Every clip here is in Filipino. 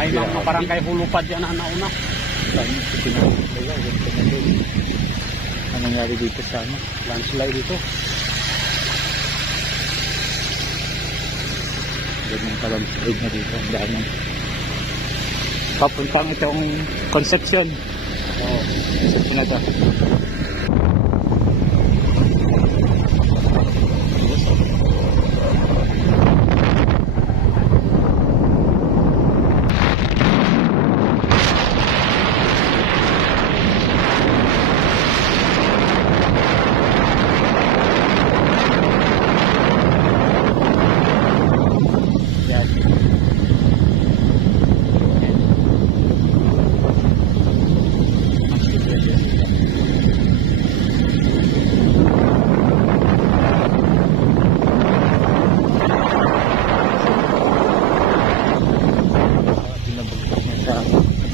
May mga barangay hulupad yan na nauna. Ano nangyari dito sa ano? Landslide dito. Ganyan ka landslide na dito. Ang dami. Papuntang itong Concepcion. Oo. Concepcion na ito.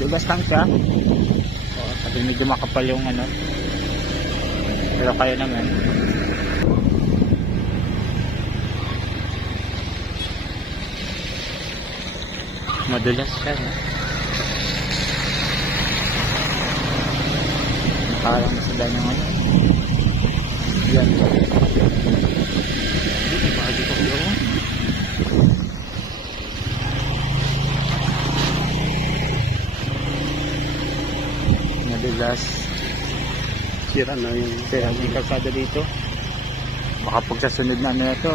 Madulas lang siya. Kasi medyo makapal yung ano. Pero kaya naman. Madulas siya, no? Parang masada ng ano. Yan. Baka dito ko yun. Madulas. Sira na yung Kalsada dito. Baka pag sa sunod na ano na ito,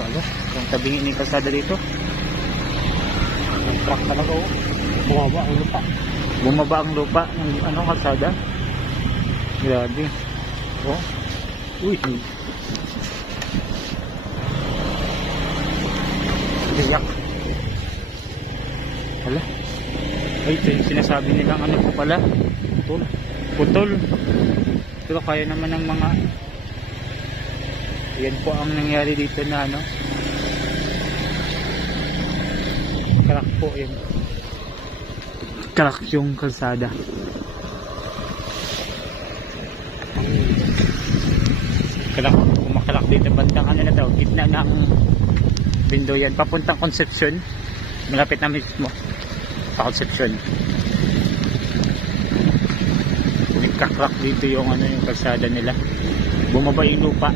yung tabingin ng kalsada dito. truck talaga. Bumaba ang lupa. Bumaba ang lupa ng ano, kalsada. Grabe. Oh. Uy. Tiyak. Hala. Ay, ito yung sinasabi nilang ano po pala. Putol. Putol. Ito kaya naman ng mga. Yan po ang nangyari dito na ano. Crack po yun. Crack yung kalsada. Crack. Kumakalak dito. Bandang ano na daw. Gitna ng Bindoyan. Papuntang Concepcion. Malapit na mismo. Sa Concepcion. Nagkakrak dito yung ano yung kalsada nila. Bumaba yung lupa.